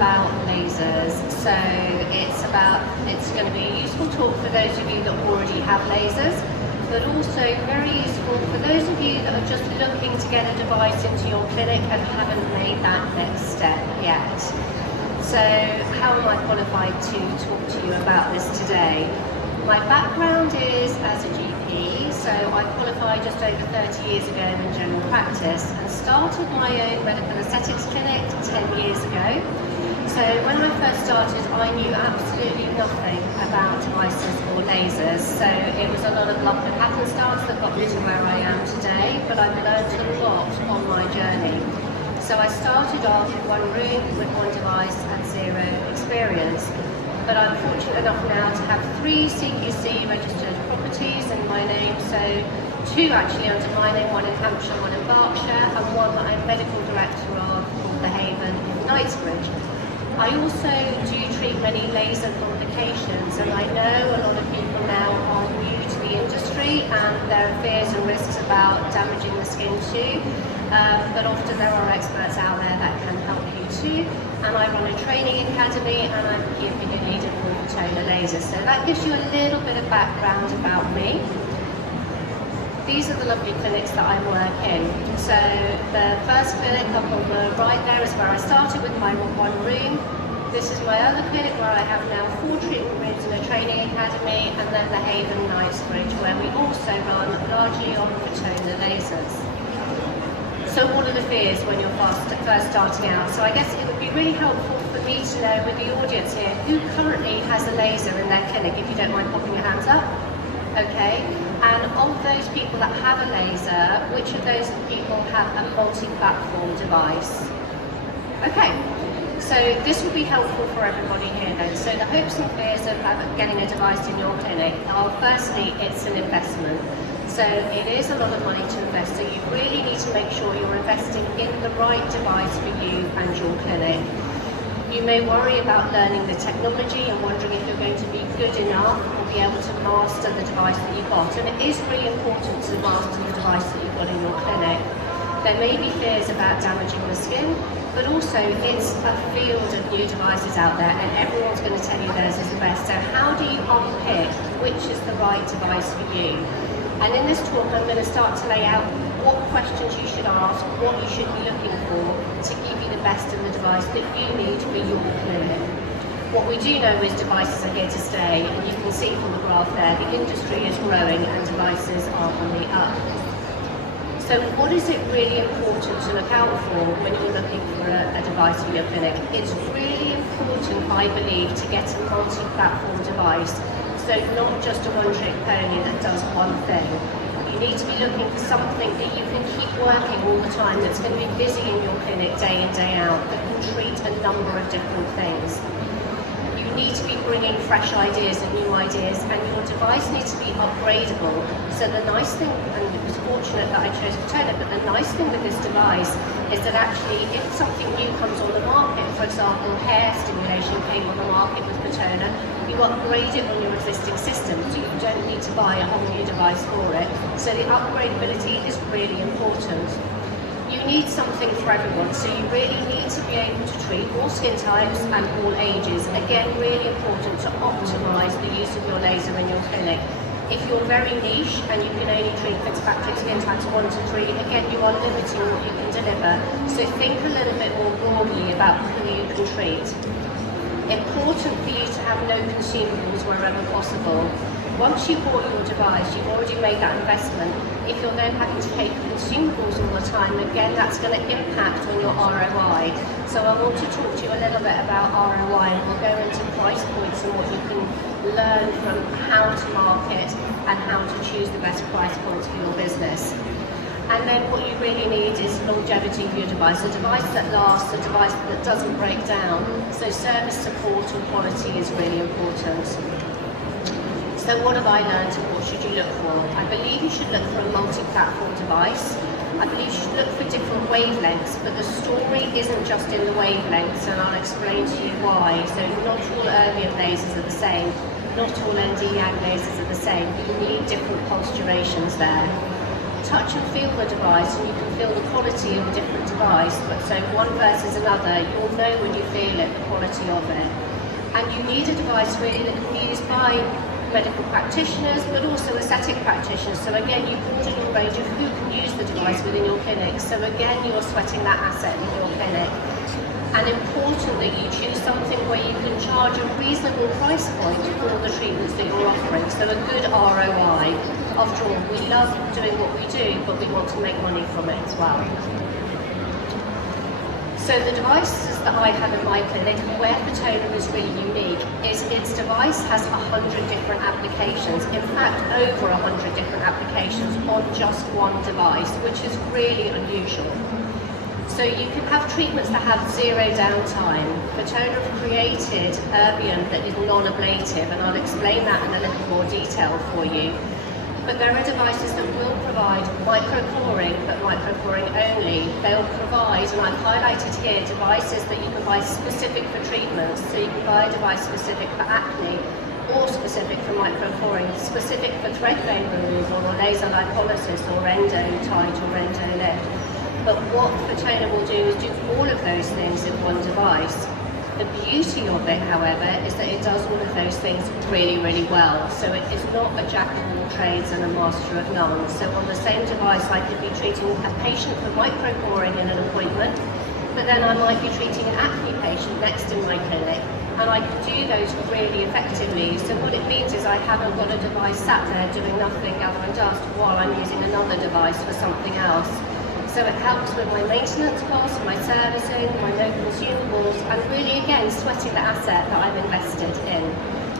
about lasers. So it's going to be a useful talk for those of you that already have lasers, but also very useful for those of you that are just looking to get a device into your clinic and haven't made that next step yet. So how am I qualified to talk to you about this today? My background is as a GP, so I qualified just over 30 years ago in general practice and started my own medical aesthetics clinic 10 years ago. So when I first started, I knew absolutely nothing about devices or lasers, so it was a lot of luck and happenstance that got me to where I am today, but I've learned a lot on my journey. So I started off in one room with one device and zero experience. But I'm fortunate enough now to have 3 CQC registered properties in my name, so 2 actually under my name, one in Hampshire, one in Berkshire, and one that I'm medical director of called The Haven in Knightsbridge. I also do treat many laser complications, and I know a lot of people now are new to the industry and there are fears and risks about damaging the skin too, but often there are experts out there that can help you too. And I run a training academy and I'm a key opinion leader for Fotona lasers. So that gives you a little bit of background about me. These are the lovely clinics that I work in. So the first clinic up on the right there is where I started with my one room. This is my other clinic where I have now 4 treatment rooms and a training academy, and then the Haven Knightsbridge where we also run largely on Fotona lasers. So what are the fears when you're first starting out? So I guess it would be really helpful for me to know with the audience here who currently has a laser in their clinic, if you don't mind popping your hands up. Okay, and of those people that have a laser, which of those people have a multi-platform device? Okay, so this will be helpful for everybody here then. So the hopes and fears of getting a device in your clinic are, firstly, it's an investment. So it is a lot of money to invest, so you really need to make sure you're investing in the right device for you and your clinic. You may worry about learning the technology and wondering if you're going to be good enough or be able to master the device that you've got. And it is really important to master the device that you've got in your clinic. There may be fears about damaging the skin, but also it's a field of new devices out there and everyone's going to tell you theirs is the best. So how do you unpick which is the right device for you? And in this talk, I'm going to start to lay out what questions you should ask, what you should be looking for to give you the best in the device that you need for your clinic. What we do know is devices are here to stay, and you can see from the graph there, the industry is growing and devices are on the up. So what is it really important to look out for when you're looking for a device for your clinic? It's really important, I believe, to get a multi-platform device. So not just a one-trick pony that does one thing. You need to be looking for something that you can keep working all the time, that's going to be busy in your clinic day in, day out, that can treat a number of different things. You need to be bringing fresh ideas and new ideas, and your device needs to be upgradable. So the nice thing, and it was fortunate that I chose Fotona, but the nice thing with this device is that actually if something new comes on the market, for example hair stimulation came on the market with Fotona, you upgrade it on your existing system, so you don't need to buy a whole new device for it. So the upgradability is really important. You need something for everyone, so you really need to be able to treat all skin types and all ages. Again, really important to optimise the use of your laser in your clinic. If you're very niche and you can only treat Fitzpatrick skin types 1 to 3, again, you are limiting what you can deliver. So think a little bit more broadly about who you can treat. Important for you to have no consumables wherever possible. Once you've bought your device, you've already made that investment. If you're then having to pay for consumables all the time, again, that's going to impact on your ROI. So I want to talk to you a little bit about ROI, and we'll go into price points and what you can learn from how to market and how to choose the best price points for your business. And then what you really need is longevity for your device, a device that lasts, a device that doesn't break down. So service support and quality is really important. So what have I learned and what should you look for? I believe you should look for a multi-platform device. I believe you should look for different wavelengths, but the story isn't just in the wavelengths, and I'll explain to you why. So not all Erbium lasers are the same, not all ND-YAG lasers are the same, but you need different pulse durations there. touch and feel the device, and you can feel the quality of a different device. But so one versus another, you'll know when you feel it, the quality of it. And you need a device really that can be used by medical practitioners, but also aesthetic practitioners. So again, you broaden your range of who can use the device within your clinic. So again, you're sweating that asset in your clinic. And important that you choose something where you can charge a reasonable price point for the treatments that you're offering. So a good ROI. After all, we love doing what we do, but we want to make money from it as well. So the devices that I have in my clinic, where Fotona is really unique, is its device has 100 different applications. In fact, over 100 different applications on just one device, which is really unusual. So you can have treatments that have zero downtime. Fotona have created erbium that is non-ablative, and I'll explain that in a little more detail for you. But there are devices that will provide microcoring, but microcoring only. They'll provide, and I've highlighted here, devices that you can buy specific for treatments. So you can buy a device specific for acne, or specific for microcoring, specific for thread vein removal, or laser lipolysis, or endo-tight, or endo-lift. But what Fotona will do is do all of those things in one device. The beauty of it, however, is that it does all of those things really, really well. So it is not a jack of all trades and a master of none. So on the same device, I could be treating a patient for microcoring in an appointment, but then I might be treating an acne patient next in my clinic, and I can do those really effectively. So what it means is I haven't got a device sat there doing nothing, gathering dust, while I'm using another device for something else. So it helps with my maintenance costs, my servicing, my no consumables, and really, again, sweating the asset that I've invested in.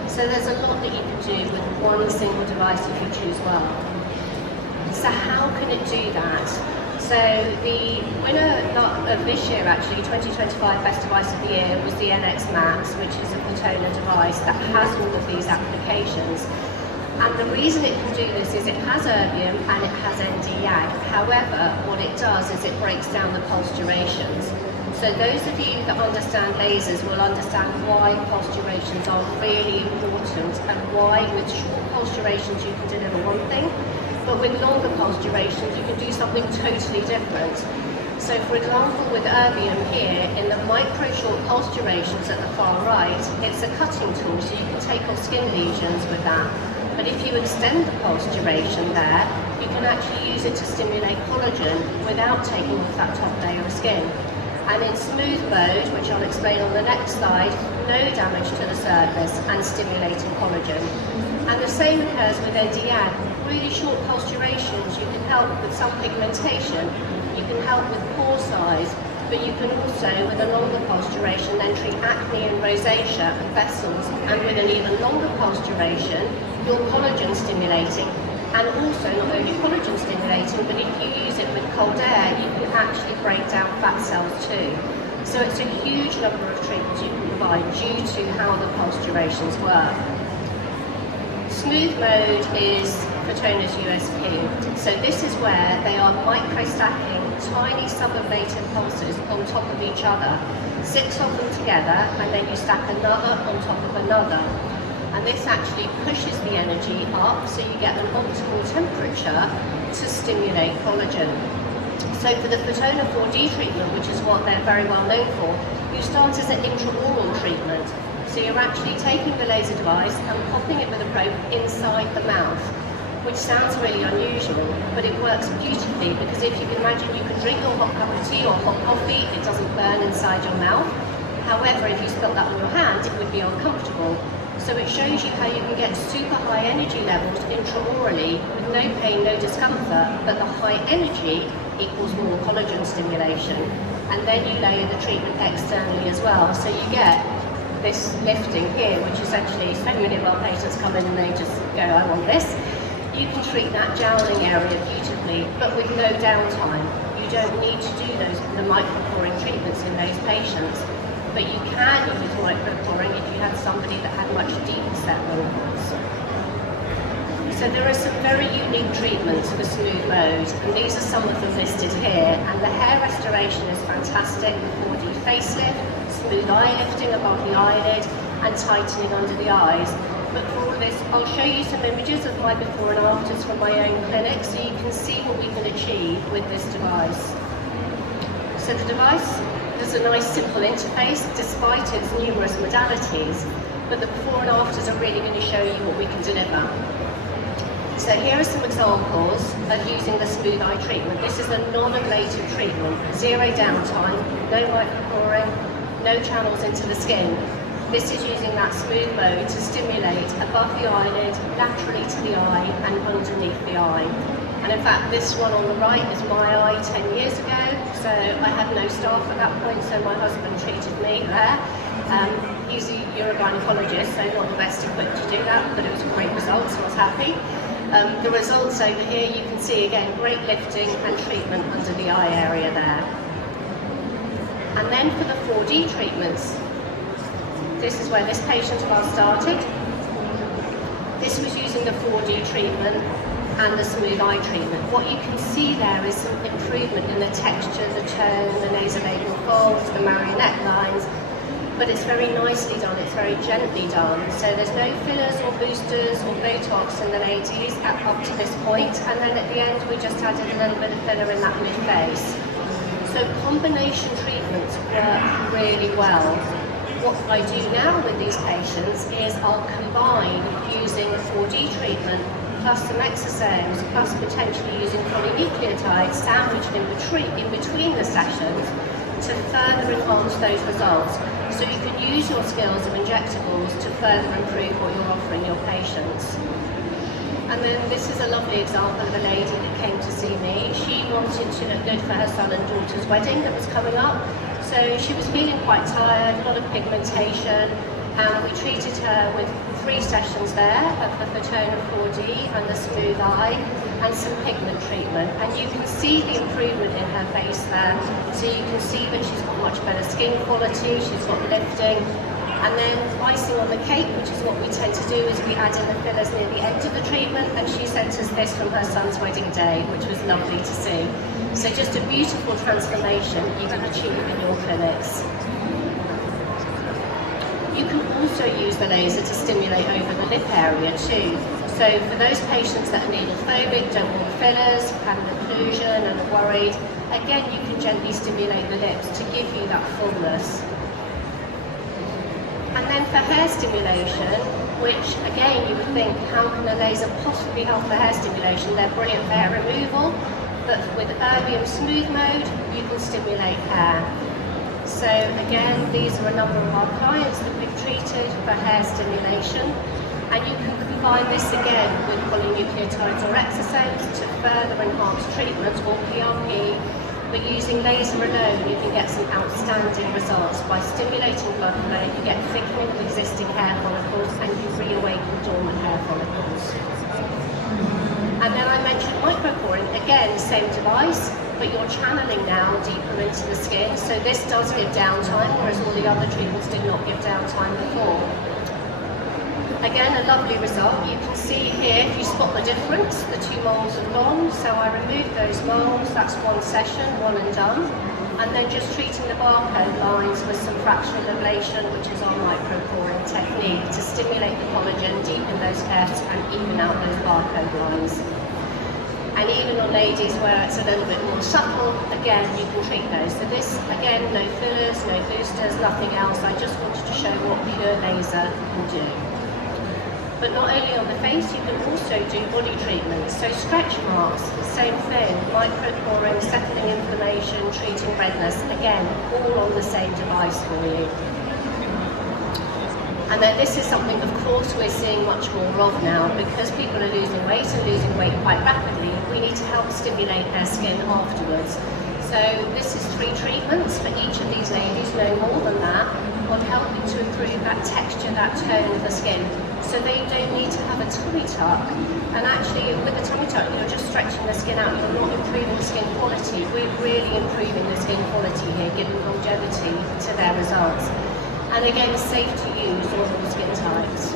So there's a lot that you can do with one single device if you choose well. So how can it do that? So the winner of this year, actually, 2025 Best Device of the Year, was the NX Max, which is a Fotona device that has all of these applications. And the reason it can do this is it has erbium and it has ND-YAG. However, what it does is it breaks down the pulse durations. So those of you that understand lasers will understand why pulse durations are really important, and why with short pulse durations you can deliver one thing, but with longer pulse durations you can do something totally different. So for example, with erbium here, in the micro short pulse durations at the far right, it's a cutting tool, so you can take off skin lesions with that. But if you extend the pulse duration there, you can actually use it to stimulate collagen without taking off that top layer of skin. And in smooth mode, which I'll explain on the next slide, no damage to the surface and stimulating collagen. And the same occurs with ND-YAG. Really short pulse durations, you can help with some pigmentation, you can help with pore size, but you can also, with a longer pulse duration, then treat acne and rosacea and vessels, and with an even longer pulse duration, you're collagen stimulating. And also not only collagen stimulating, but if you use it with cold air, you can actually break down fat cells too. So it's a huge number of treatments you can provide due to how the pulse durations work. Smooth mode is Fotona's USP. So this is where they are micro-stacking tiny sub-ablative pulses on top of each other, 6 of them together, and then you stack another on top of another. And this actually pushes the energy up, so you get an optimal temperature to stimulate collagen. So for the Fotona 4D treatment, which is what they're very well known for, you start as an intraoral treatment. So you're actually taking the laser device and popping it with a probe inside the mouth, which sounds really unusual, but it works beautifully, because if you can imagine, you can drink your hot cup of tea or hot coffee, it doesn't burn inside your mouth. However, if you spilt that on your hand, it would be uncomfortable. So it shows you how you can get super high energy levels intraorally with no pain, no discomfort, but the high energy equals more collagen stimulation. And then you layer the treatment externally as well. So you get this lifting here, which essentially so many of our patients come in and they just go, I want this. You can treat that jowling area beautifully, but with no downtime. You don't need to do the microcoring treatments in those patients. But you can use microcoring if you had somebody that had much deeper set wrinkles. So there are some very unique treatments for smooth mode, and these are some of them listed here. And the hair restoration is fantastic, the 4D facelift, smooth eye lifting above the eyelid, and tightening under the eyes. But for all this, I'll show you some images of my before and afters from my own clinic so you can see what we can achieve with this device. So the device has a nice simple interface despite its numerous modalities, but the before and afters are really going to show you what we can deliver. So here are some examples of using the smooth eye treatment. This is a non-ablative treatment, zero downtime, no microporing, no channels into the skin. This is using that smooth mode to stimulate above the eyelid, laterally to the eye and underneath the eye. And in fact, this one on the right is my eye 10 years ago. So I had no staff at that point, so my husband treated me there. He's a urogynecologist, so not the best equipped to do that, but it was a great result, so I was happy. The results over here, you can see again, great lifting and treatment under the eye area there. And then for the 4D treatments, this is where this patient of ours started. This was using the 4D treatment and the smooth eye treatment. What you can see there is some improvement in the texture, the tone, the nasolabial folds, the marionette lines, but it's very nicely done, it's very gently done. So there's no fillers or boosters or Botox in the ladies up to this point, and then at the end we just added a little bit of filler in that mid-face. So combination treatments work really well. What I do now with these patients is I'll combine using a 4D treatment plus some exosomes, plus potentially using polynucleotides sandwiched in between the sessions to further enhance those results. So you can use your skills of injectables to further improve what you're offering your patients. And then this is a lovely example of a lady that came to see me. She wanted to look good for her son and daughter's wedding that was coming up. So she was feeling quite tired, a lot of pigmentation, and we treated her with 3 sessions there of the Fotona 4D and the smooth eye and some pigment treatment. And you can see the improvement in her face there. So you can see that she's got much better skin quality, she's got lifting. And then icing on the cake, which is what we tend to do, is we add in the fillers near the end of the treatment, and she sent us this from her son's wedding day, which was lovely to see. So just a beautiful transformation you can achieve in your clinics. You can also use the laser to stimulate over the lip area too. So for those patients that are needle phobic, don't want fillers, have an occlusion and are worried, again you can gently stimulate the lips to give you that fullness. And then for hair stimulation, which again you would think, how can a laser possibly help for hair stimulation? They're brilliant for hair removal, but with Erbium Smooth Mode, you can stimulate hair. So again, these are a number of our clients that we've treated for hair stimulation, and you can combine this again with polynucleotides or exosomes to further enhance treatment, or PRP. But using laser alone, you can get some outstanding results. By stimulating blood flow, you get thickening of existing hair follicles and you reawaken dormant hair follicles. And then I mentioned microporing, again, same device, but you're channeling now deeper into the skin. So this does give downtime, whereas all the other treatments did not give downtime before. Again, a lovely result. You can see here, if you spot the difference, the 2 moles have gone. So I removed those moles, that's 1 session, 1 and done. And then just treating the barcode lines with some fractional ablation, which is our microporing technique, to stimulate the collagen, deepen those clefts and even out those barcode lines. And even on ladies where it's a little bit more subtle, again, you can treat those. So this, again, no fillers, no boosters, nothing else. I just wanted to show what pure laser can do. But not only on the face, you can also do body treatments. So stretch marks, same thing, microporing, settling inflammation, treating redness, again, all on the same device for you. And then this is something, of course, we're seeing much more of now, because people are losing weight and losing weight quite rapidly. We need to help stimulate their skin afterwards. So this is 3 treatments for each of these ladies, no more than that, on helping to improve that texture, that tone of the skin. So they don't need to have a tummy tuck. And actually, with a tummy tuck, you're just stretching the skin out, you're not improving the skin quality. We're really improving the skin quality here, giving longevity to their results. And again, safe to use on all skin types.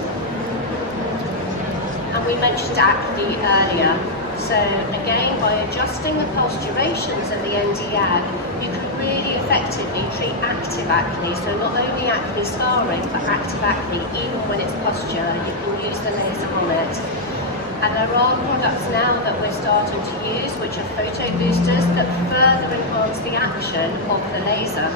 And we mentioned acne earlier. So again, by adjusting the pulse durations of the Nd:YAG, you can really effectively treat active acne, so not only acne scarring, but active acne, even when it's pustular, you can use the laser on it. And there are products now that we're starting to use, which are photo boosters that further enhance the action of the laser.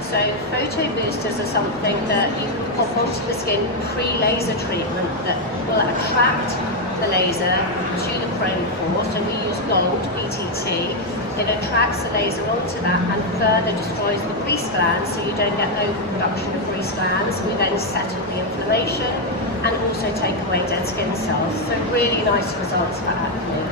So photo boosters are something that you can pop onto the skin pre-laser treatment that will attract the laser to the chrome pore. So we use gold, BTT. It attracts the laser onto that and further destroys the grease glands, so you don't get overproduction of grease glands. We then settle the inflammation and also take away dead skin cells. So really nice results for acne.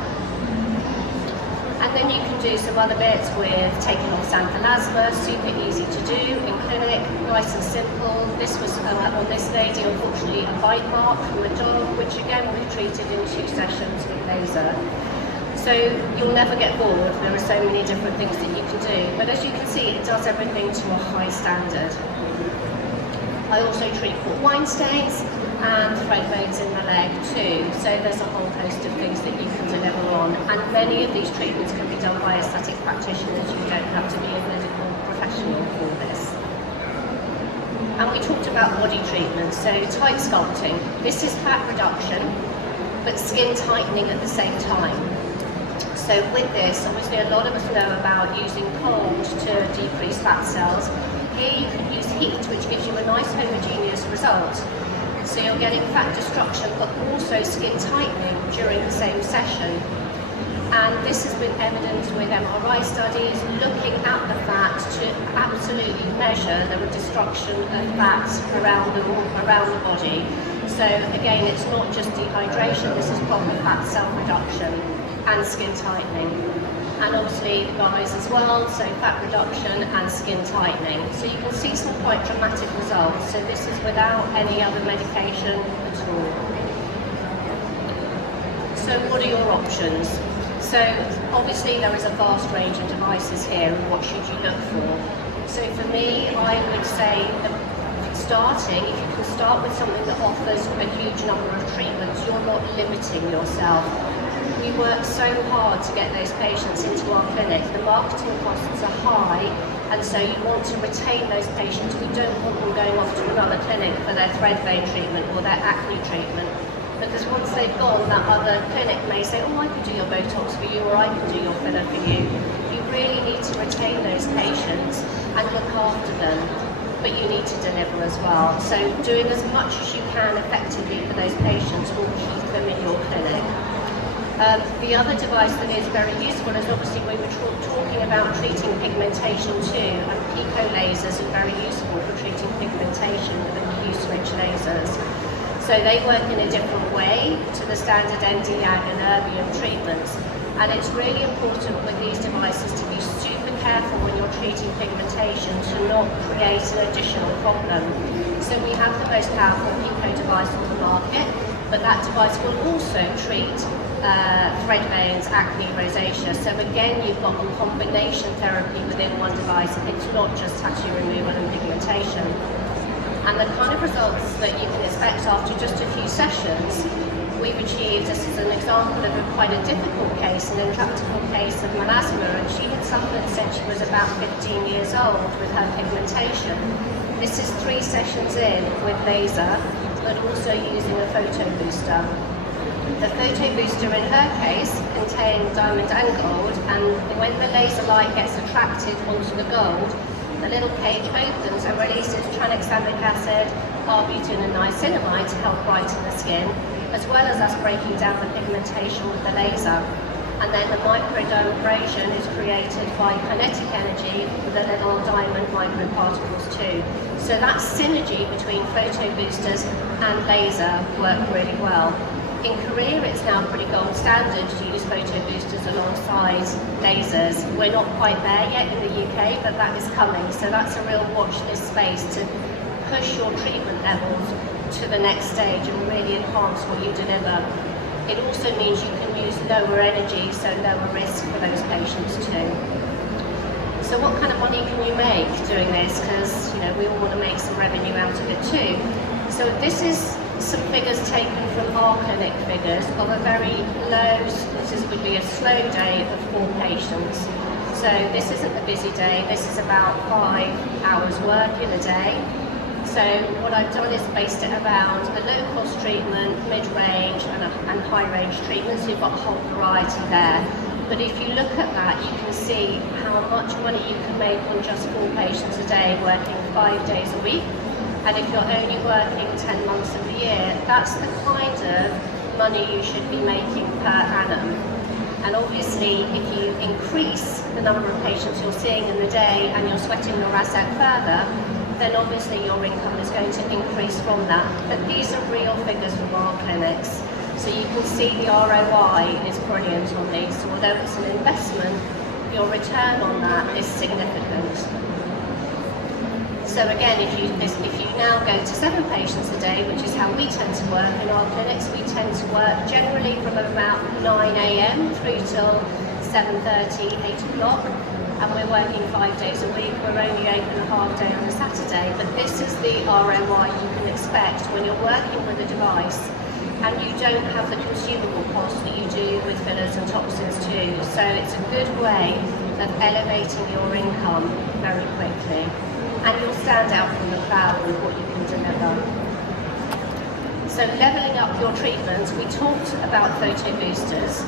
And then you can do some other bits with taking off xanthelasma, super easy to do in clinic, nice and simple. This was on this lady, unfortunately, a bite mark from a dog, which again we treated in 2 sessions with laser. So you'll never get bored, there are so many different things that you can do. But as you can see, it does everything to a high standard. I also treat port wine stains and thread veins in the leg too. So there's a whole host of things that you can deliver on. And many of these treatments can be done by aesthetic practitioners. You don't have to be a medical professional for this. And we talked about body treatment, so tight sculpting. This is fat reduction, but skin tightening at the same time. So with this, obviously a lot of us know about using cold to decrease fat cells. Here you can use heat, which gives you a nice homogeneous result. So you're getting fat destruction, but also skin tightening during the same session. And this has been evident with MRI studies, looking at the fat to absolutely measure the destruction of fat around the body. So again, it's not just dehydration, this is proper fat cell reduction and skin tightening. And obviously the guys as well, so fat reduction and skin tightening. So you can see some quite dramatic results. So this is without any other medication at all. So what are your options? So obviously there is a vast range of devices here, and what should you look for? So for me, I would say starting, if you can start with something that offers a huge number of treatments, you're not limiting yourself. We work so hard to get those patients into our clinic. The marketing costs are high, and so you want to retain those patients. We don't want them going off to another clinic for their thread vein treatment or their acne treatment, because once they've gone, that other clinic may say, oh, I can do your Botox for you, or I can do your filler for you. You really need to retain those patients and look after them, but you need to deliver as well. So doing as much as you can effectively for those patients will keep them in your clinic. The other device that is very useful is obviously we were talking about treating pigmentation too, and pico lasers are very useful for treating pigmentation with diffuse-rich lasers. So they work in a different way to the standard Nd:YAG and erbium treatments, and it's really important with these devices to be super careful when you're treating pigmentation to not create an additional problem. So we have the most powerful pico device on the market, but that device will also treat thread veins, acne, rosacea. So again, you've got a combination therapy within one device. It's not just tattoo removal and pigmentation. And the kind of results that you can expect after just a few sessions, we've achieved. This is an example of quite a difficult case, an intractable case of melasma, and she had suffered since she was about 15 years old with her pigmentation. This is 3 sessions in with laser, but also using a photo booster. The photo booster in her case contained diamond and gold, and when the laser light gets attracted onto the gold, the little cage opens and releases tranexamic acid, arbutin and niacinamide to help brighten the skin, as well as us breaking down the pigmentation with the laser. And then the microdermabrasion is created by kinetic energy with the little diamond microparticles too. So that synergy between photo boosters and laser work really well. In Korea, it's now pretty gold standard to use photo boosters alongside lasers. We're not quite there yet in the UK, but that is coming. So that's a real watch this space to push your treatment levels to the next stage and really enhance what you deliver. It also means you can use lower energy, so lower risk for those patients too. So what kind of money can you make doing this? Because we all want to make some revenue out of it too. So this is some figures taken from our clinic figures of a very low, would be a slow day of 4 patients. So this isn't a busy day, this is about 5 hours work in a day. So what I've done is based it around a low-cost treatment, mid-range and high-range treatment, so you've got a whole variety there. But if you look at that, you can see how much money you can make on just 4 patients a day, working 5 days a week. And if you're only working 10 months of the year, that's the kind of money you should be making per annum. And obviously, if you increase the number of patients you're seeing in the day and you're sweating your asset further, then obviously your income is going to increase from that. But these are real figures from our clinics. So you can see the ROI is brilliant on these. So although it's an investment, your return on that is significant. So again, if you now go to 7 patients a day, which is how we tend to work in our clinics, we tend to work generally from about 9 a.m. through till 7:30, 8 o'clock, and we're working 5 days a week. We're only open a half day on a Saturday, but this is the ROI you can expect when you're working with a device and you don't have the consumable costs that you do with fillers and toxins too. So it's a good way of elevating your income very quickly. And you'll stand out from the crowd with what you can deliver. So levelling up your treatments, we talked about photo boosters.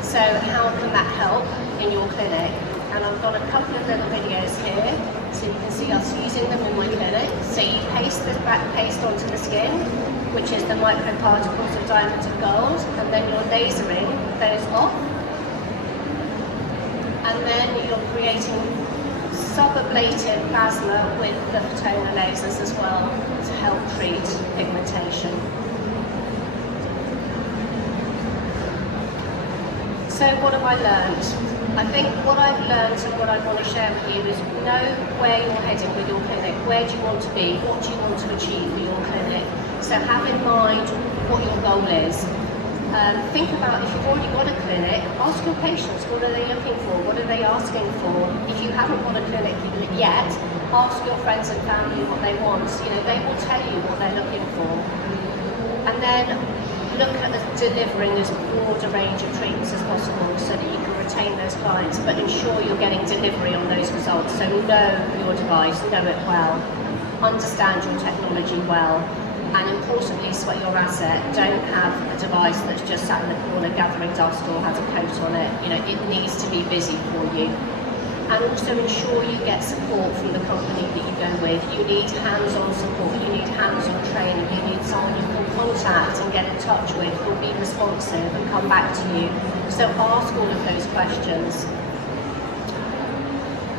So how can that help in your clinic? And I've got a couple of little videos here, so you can see us using them in my clinic. So you paste the back paste onto the skin, which is the microparticles of diamonds of gold, and then you're lasering those off. And then you're creating sub-ablative plasma with the Fotona lasers as well to help treat pigmentation. So what have I learned? I think what I've learned and what I want to share with you is know where you're heading with your clinic. Where do you want to be? What do you want to achieve with your clinic? So have in mind what your goal is. Think about, if you've already got a clinic, ask your patients, what are they looking for? What are they asking for? If you haven't got a clinic yet, ask your friends and family what they want. You know, they will tell you what they're looking for. And then look at delivering as broad a range of treatments as possible so that you can retain those clients, but ensure you're getting delivery on those results. So know your device, know it well, understand your technology well, and importantly, sweat your asset. Don't have a device that's just sat in the corner gathering dust or has a coat on it. You know, it needs to be busy for you. And also ensure you get support from the company that you go with. You need hands-on support, you need hands-on training, you need someone you can contact and get in touch with who will be responsive and come back to you. So ask all of those questions.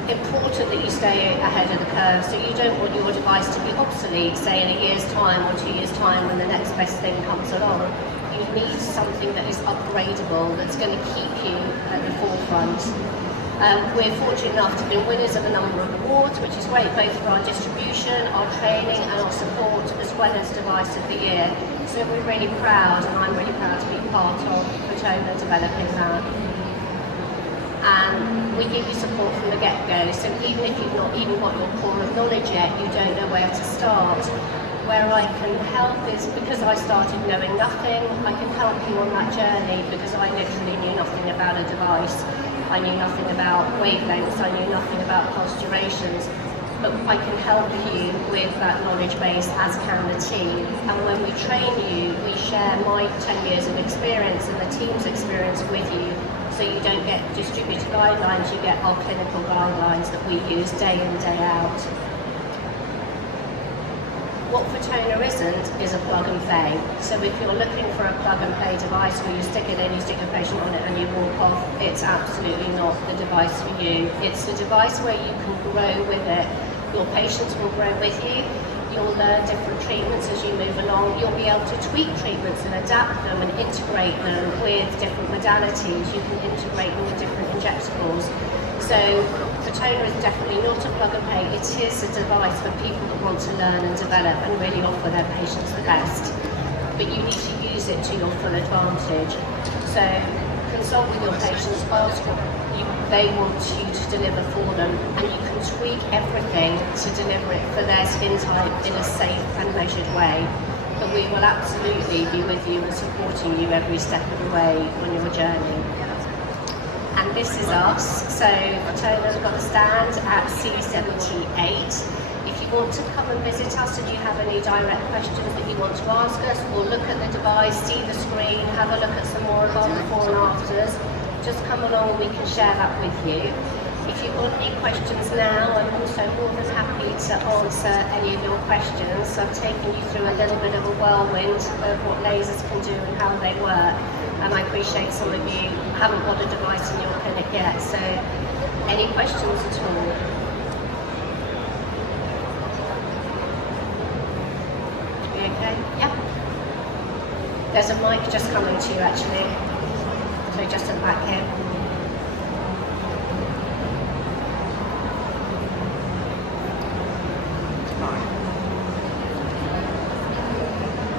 Important that you stay ahead of the curve, so you don't want your device to be obsolete, say in a year's time or 2 years' time when the next best thing comes along. You need something that is upgradable, that's going to keep you at the forefront. We're fortunate enough to be winners of a number of awards, which is great, both for our distribution, our training and our support, as well as Device of the Year. So we're really proud, and I'm really proud to be part of Fotona developing that. And we give you support from the get-go, so even if you've not even got your core of knowledge yet, you don't know where to start. Where I can help is, because I started knowing nothing, I can help you on that journey because I literally knew nothing about a device. I knew nothing about wavelengths, I knew nothing about pulse durations, but I can help you with that knowledge base, as can the team. And when we train you, we share my 10 years of experience and the team's experience with you, so you don't get distributor guidelines, you get our clinical guidelines that we use day in, day out. What Fotona isn't is a plug and play. So if you're looking for a plug and play device where you stick it in, you stick your patient on it and you walk off, it's absolutely not the device for you. It's the device where you can grow with it. Your patients will grow with you. You'll learn different treatments as you move along. You'll be able to tweak treatments and adapt them and integrate them with different modalities. You can integrate them with different injectables. So Fotona is definitely not a plug and play. It is a device for people that want to learn and develop and really offer their patients the best. But you need to use it to your full advantage. So consult with your patients, ask what they want you to deliver for them, and you can tweak everything to deliver it for their skin type in a safe and measured way. But we will absolutely be with you and supporting you every step of the way on your journey. and this is us. So Fotona's got a stand at C78. If you want to come and visit us and you have any direct questions that you want to ask us, or look at the device, see the screen, have a look at some more of our before and afters, just come along and we can share that with you. If you've got any questions now, I'm also more than happy to answer any of your questions. I've taken you through a little bit of a whirlwind of what lasers can do and how they work. And I appreciate some of you haven't got a device in your clinic yet, so any questions at all? You okay? Yeah. There's a mic just coming to you actually. So just at the back here.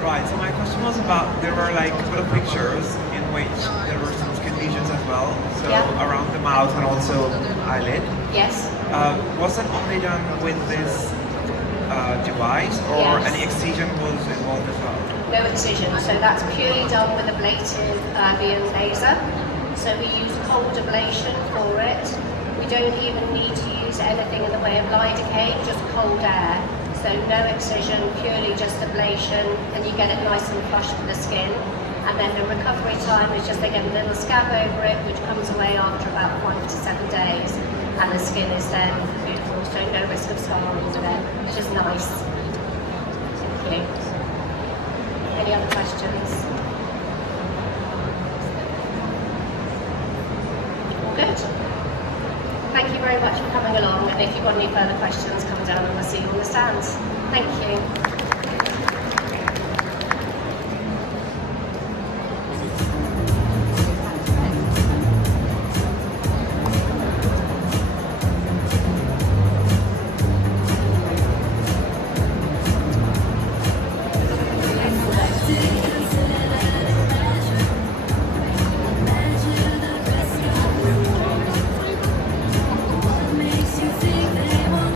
Right, so my question was about, there were like a couple of pictures in which there were some skin lesions as well, so around the mouth and also eyelid. Yes. Was that only done with this device, or any excision was involved as well? No excision, so that's purely done with ablative Erbium laser. So we use cold ablation for it. We don't even need to use anything in the way of lidocaine, just cold air. So no excision, purely just ablation, and you get it nice and flush for the skin. And then the recovery time is just they get a little scab over it, which comes away after about 5 to 7 days, and the skin is then beautiful, so no risk of scarring with it, which is nice. Thank you. Any other questions? All good? Thank you very much for coming along, and if you've got any further questions, come down and we'll see you on the stands. Thank you.